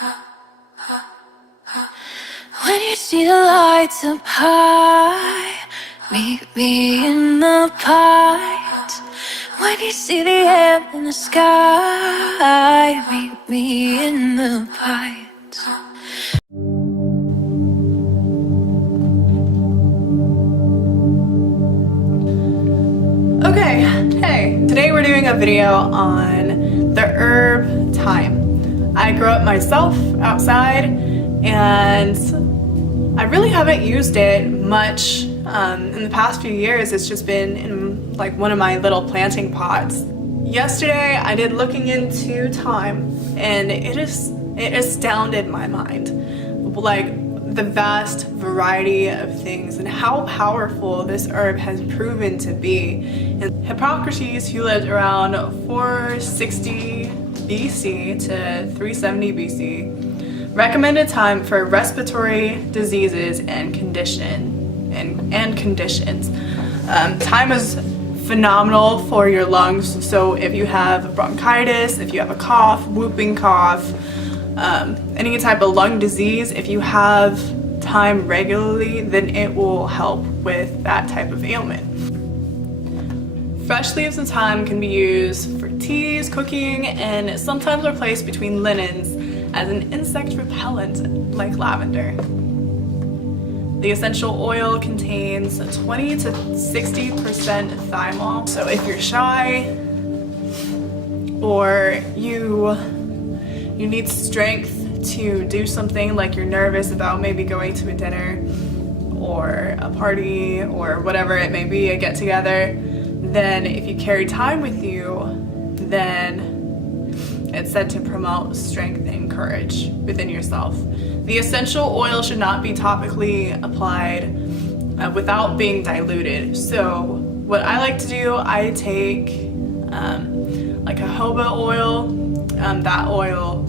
When you see the lights up high, meet me in the light. When you see the air in the sky, meet me in the light. Okay, hey, today we're doing a video on the herb thyme. I grew up myself outside and I really haven't used it much in the past few years. It's just been in like one of my little planting pots. Yesterday I did looking into thyme and it astounded my mind. Like the vast variety of things and how powerful this herb has proven to be. And Hippocrates, who lived around 460 BC to 370 BC, recommended thyme for respiratory diseases and conditions. Thyme is phenomenal for your lungs. So if you have bronchitis, if you have a cough, whooping cough, any type of lung disease, if you have thyme regularly, then it will help with that type of ailment. Fresh leaves of thyme can be used for teas, cooking, and sometimes are placed between linens as an insect repellent like lavender. The essential oil contains 20 to 60% thymol. So if you're shy or you need strength to do something, like you're nervous about maybe going to a dinner or a party or whatever it may be, a get together, then if you carry thyme with you, then it's said to promote strength and courage within yourself. The essential oil should not be topically applied without being diluted. So what I like to do, I take like a jojoba oil. That oil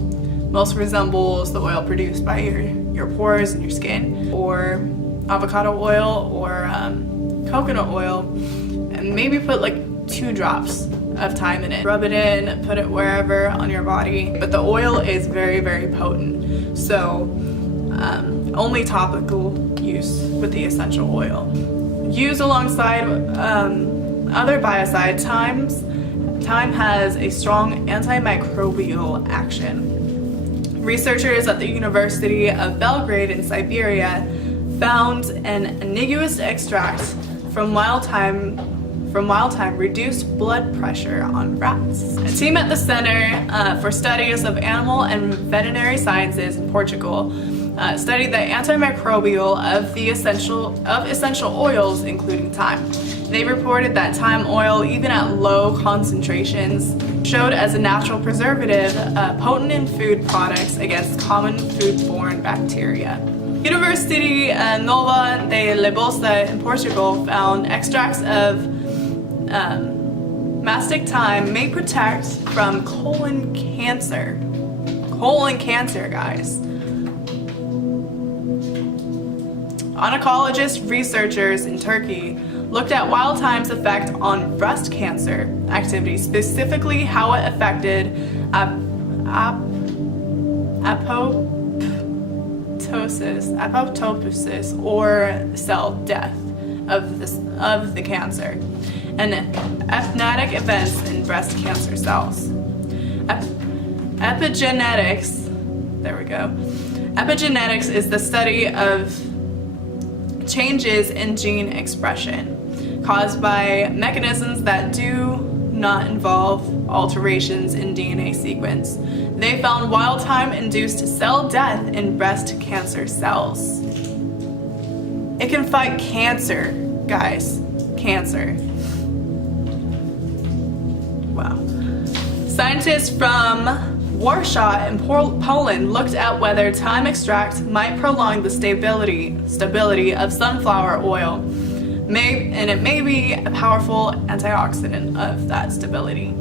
most resembles the oil produced by your pores and your skin, or avocado oil or coconut oil, and maybe put like 2 drops of thyme in it. Rub it in, put it wherever on your body, but the oil is very, very potent. So only topical use with the essential oil. Used alongside other biocide thyme has a strong antimicrobial action. Researchers at the University of Belgrade in Siberia found an analogous extract from wild thyme reduced blood pressure on rats. A team at the Center for Studies of Animal and Veterinary Sciences in Portugal studied the antimicrobial of essential oils, including thyme. They reported that thyme oil, even at low concentrations, showed as a natural preservative potent in food products against common foodborne bacteria. University Nova de Leopoldina in Portugal found extracts of mastic thyme may protect from colon cancer. Colon cancer, guys. Oncologist researchers in Turkey looked at wild thyme's effect on breast cancer activity, specifically how it affected apoptosis or cell death of the cancer, and epigenetic events in breast cancer cells. Epigenetics, there we go. Epigenetics is the study of changes in gene expression caused by mechanisms that do not involve alterations in DNA sequence. They found wild thyme induced cell death in breast cancer cells. It can fight cancer, guys. Cancer. Wow. Scientists from Warsaw in Poland looked at whether thyme extract might prolong the stability of sunflower oil, and it may be a powerful antioxidant of that stability.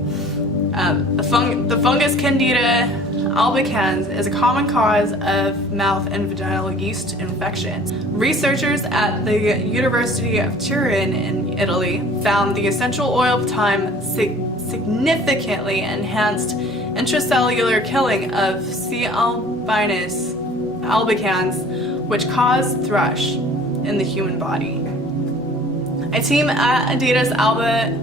The fungus Candida albicans is a common cause of mouth and vaginal yeast infections. Researchers at the University of Turin in Italy found the essential oil of thyme significantly enhanced intracellular killing of C. albicans, which cause thrush in the human body. A team at Addis Ababa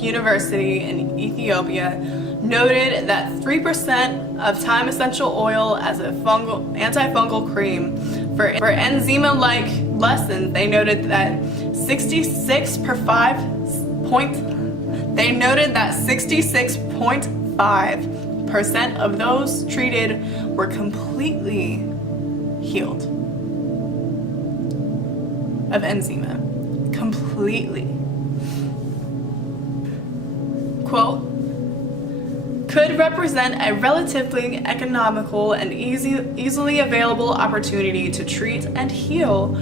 University in Ethiopia noted that 3% of thyme essential oil as a antifungal cream for eczema-like lessons. They noted that 66.5% of those treated were completely healed of eczema. Completely. Quote, could represent a relatively economical and easily available opportunity to treat and heal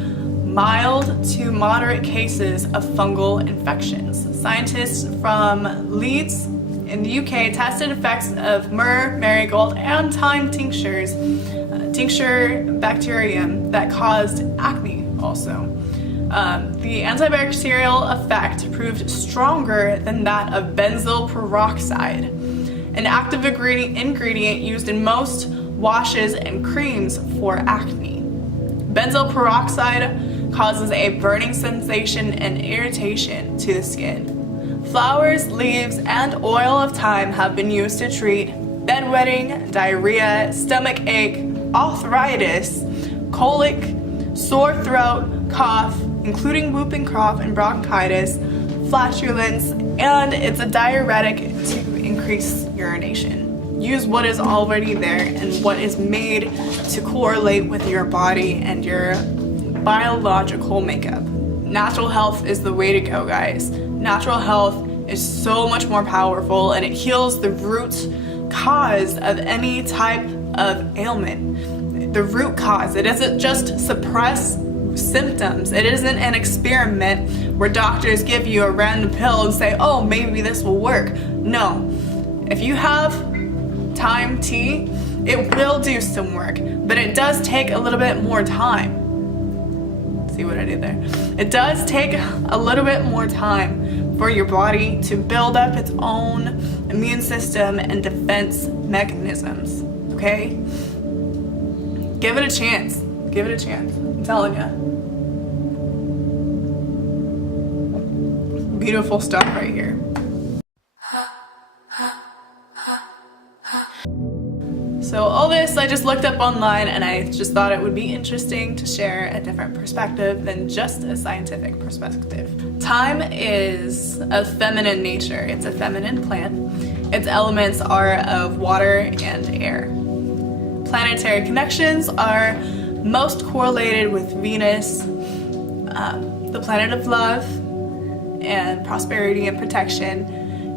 mild to moderate cases of fungal infections. Scientists from Leeds in the UK tested effects of myrrh, marigold, and thyme tincture bacterium that caused acne also. The antibacterial effect proved stronger than that of benzoyl peroxide, an active ingredient used in most washes and creams for acne. Benzoyl peroxide causes a burning sensation and irritation to the skin. Flowers, leaves, and oil of thyme have been used to treat bedwetting, diarrhea, stomach ache, arthritis, colic, sore throat, cough, including whooping cough and bronchitis, flatulence, and it's a diuretic to increase urination. Use what is already there and what is made to correlate with your body and your biological makeup. Natural health is the way to go, guys. Natural health is so much more powerful, and it heals the root cause of any type of ailment. The root cause. It doesn't just suppress symptoms. It isn't an experiment where doctors give you a random pill and say, oh, maybe this will work. No. If you have thyme tea, it will do some work, but it does take a little bit more time. See what I did there? It does take a little bit more time for your body to build up its own immune system and defense mechanisms, okay? Give it a chance. Give it a chance. I'm telling you. Beautiful stuff right here. So all this I just looked up online, and I just thought it would be interesting to share a different perspective than just a scientific perspective. Thyme is of feminine nature. It's a feminine plant. Its elements are of water and air. Planetary connections are most correlated with Venus, the planet of love and prosperity and protection,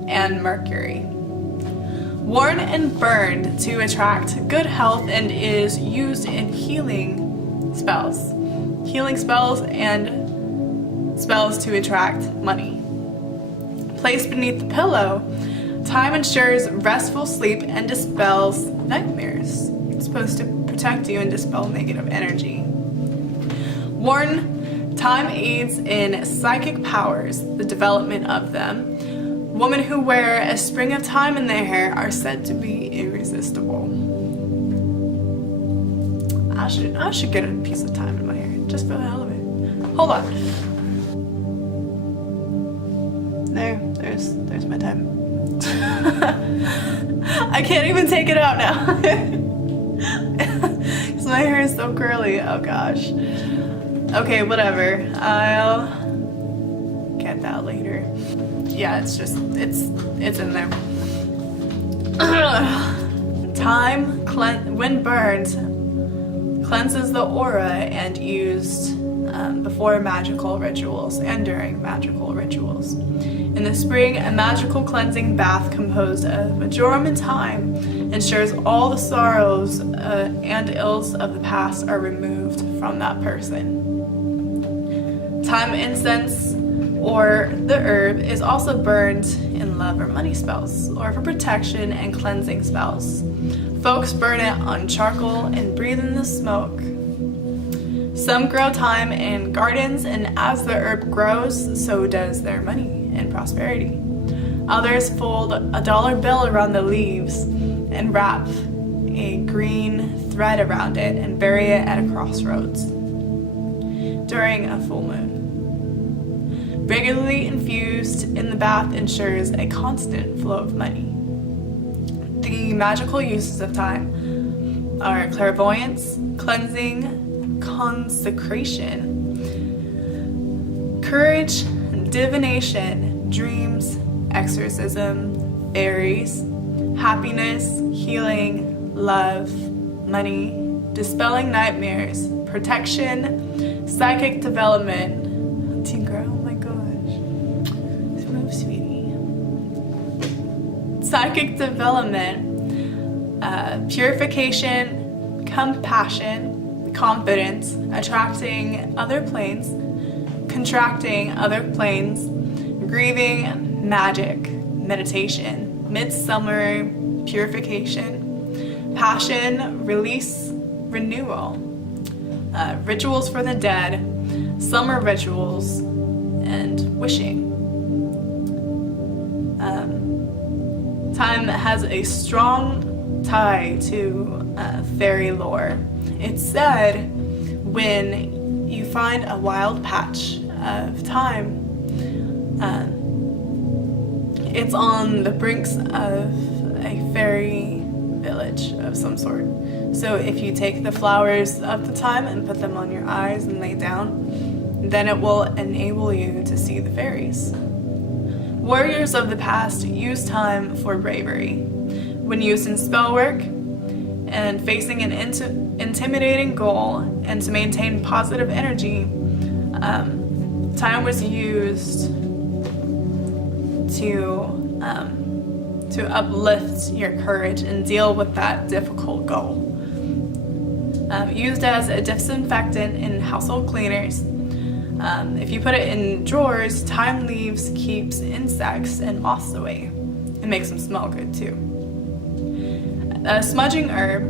and Mercury. Worn and burned to attract good health and is used in healing spells and spells to attract money. Placed beneath the pillow, thyme ensures restful sleep and dispels nightmares. It's supposed to protect you and dispel negative energy. Worn, thyme aids in psychic powers, the development of them. Women who wear a sprig of thyme in their hair are said to be irresistible. I should get a piece of thyme in my hair, just for the hell of it. Hold on. There's my thyme. I can't even take it out now. Because my hair is so curly. Oh gosh. Okay, whatever. I'll get that later. Yeah, it's in there. Thyme, when burned, cleanses the aura and used before magical rituals and during magical rituals. In the spring, a magical cleansing bath composed of marjoram and thyme ensures all the sorrows and ills of the past are removed from that person. Thyme incense, or the herb, is also burned in love or money spells, or for protection and cleansing spells. Folks burn it on charcoal and breathe in the smoke. Some grow thyme in gardens, and as the herb grows, so does their money and prosperity. Others fold a dollar bill around the leaves and wrap a green thread around it and bury it at a crossroads during a full moon. Regularly infused in the bath ensures a constant flow of money. The magical uses of thyme are clairvoyance, cleansing, consecration, courage, divination, dreams, exorcism, fairies, happiness, healing, love, money, dispelling nightmares, protection, psychic development. Tinker, oh my gosh. Move, sweetie. Psychic development, purification, compassion, confidence, attracting other planes, contracting other planes, grieving, magic, meditation, midsummer, purification, passion, release, renewal, rituals for the dead, summer rituals, and wishing. Thyme has a strong tie to fairy lore. It's said when you find a wild patch of thyme, it's on the brinks of a fairy village of some sort. So if you take the flowers of the thyme and put them on your eyes and lay down, then it will enable you to see the fairies. Warriors of the past used thyme for bravery. When used in spell work and facing an intimidating goal and to maintain positive energy, thyme was used to uplift your courage and deal with that difficult goal. Used as a disinfectant in household cleaners. If you put it in drawers, thyme leaves keeps insects and moths away. It makes them smell good too. A smudging herb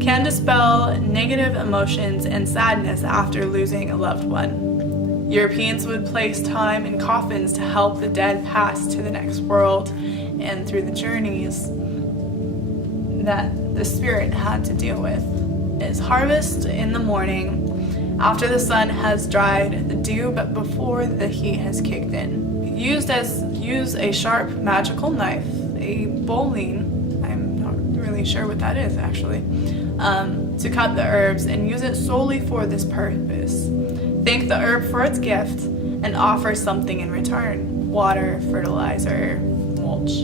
can dispel negative emotions and sadness after losing a loved one. Europeans would place thyme in coffins to help the dead pass to the next world and through the journeys that the spirit had to deal with. Is harvest in the morning after the sun has dried the dew but before the heat has kicked in. Use a sharp magical knife, a bowline, I'm not really sure what that is actually, to cut the herbs and use it solely for this purpose. Thank the herb for its gift and offer something in return: water, fertilizer, mulch.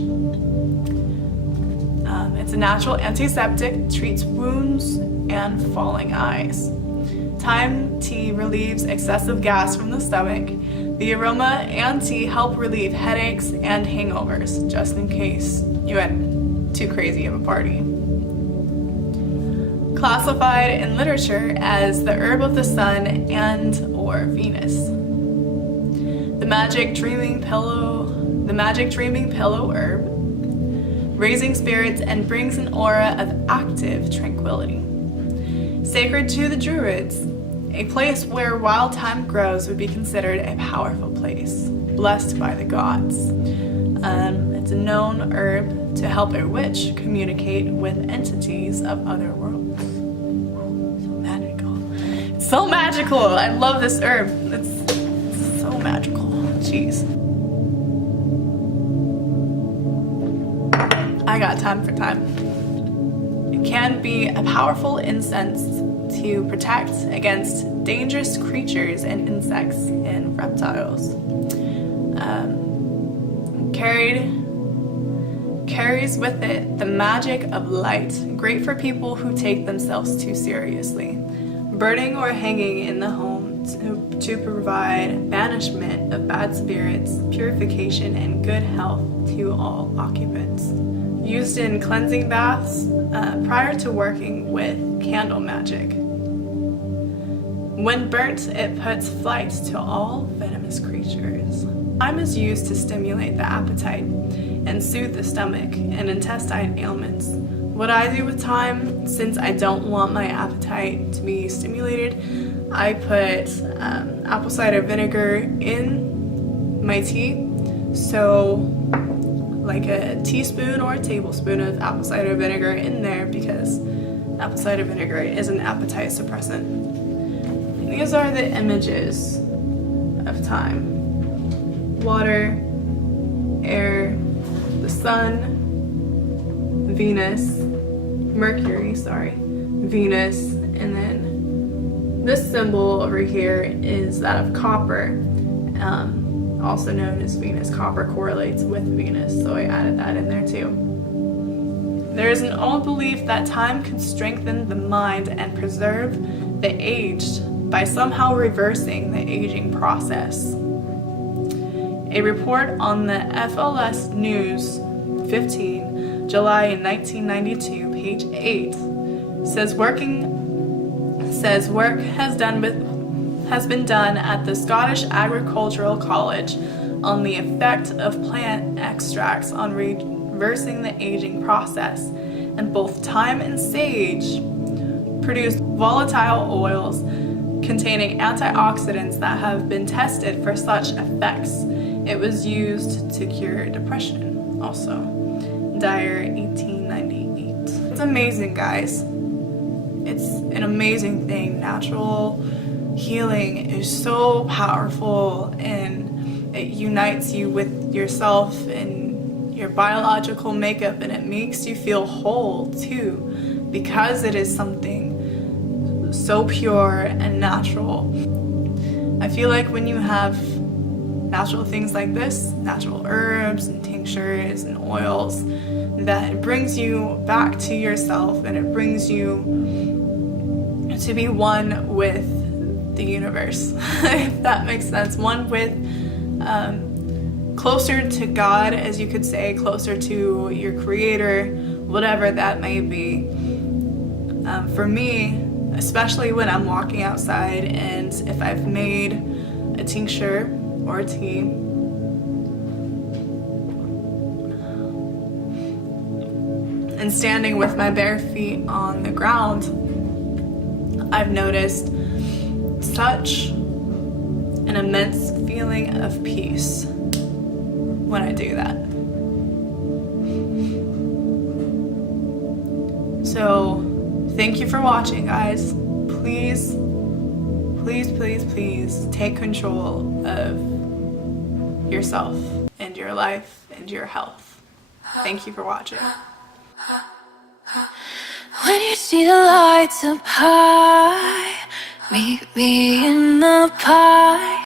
It's a natural antiseptic, treats wounds and falling eyes. Thyme tea relieves excessive gas from the stomach. The aroma and tea help relieve headaches and hangovers, just in case you had too crazy of a party. Classified in literature as the herb of the sun and or Venus. The magic dreaming pillow herb, raising spirits and brings an aura of active tranquility. Sacred to the Druids, a place where wild thyme grows would be considered a powerful place, blessed by the gods. It's a known herb to help a witch communicate with entities of other worlds. So magical. It's so magical! I love this herb. It's so magical. Jeez. I got time for thyme. It can be a powerful incense to protect against dangerous creatures and insects and reptiles. Carries with it the magic of light, great for people who take themselves too seriously. Burning or hanging in the home to provide banishment of bad spirits, purification, and good health to all occupants. Used in cleansing baths prior to working with candle magic. When burnt, it puts flight to all venomous creatures. Thyme is used to stimulate the appetite and soothe the stomach and intestine ailments. What I do with thyme, since I don't want my appetite to be stimulated, I put apple cider vinegar in my tea. So like a teaspoon or a tablespoon of apple cider vinegar in there because apple cider vinegar is an appetite suppressant. And these are the images of thyme: water, air, the sun, Venus, Mercury, Venus, and then this symbol over here is that of copper, also known as Venus. Copper correlates with Venus, so I added that in there too. There is an old belief that thyme can strengthen the mind and preserve the aged by somehow reversing the aging process. A report on the FLS News 15, July 1992, page 8, says work has been done at the Scottish Agricultural College on the effect of plant extracts on reversing the aging process, and both thyme and sage produce volatile oils containing antioxidants that have been tested for such effects. It was used to cure depression also. Dyer, 1898. It's amazing, guys. It's an amazing thing. Natural healing is so powerful, and it unites you with yourself and your biological makeup, and it makes you feel whole too, because it is something so pure and natural. I feel like when you have natural things like this, natural herbs and tinctures and oils, that it brings you back to yourself, and it brings you to be one with the universe, if that makes sense. One with closer to God, as you could say, closer to your creator, whatever that may be. For me, especially when I'm walking outside, and if I've made a tincture or a tea, and standing with my bare feet on the ground, I've noticed such an immense feeling of peace when I do that. So thank you for watching, guys. Please, please, please, please take control of yourself and your life and your health. Thank you for watching. When you see the lights up high, meet me in the pie.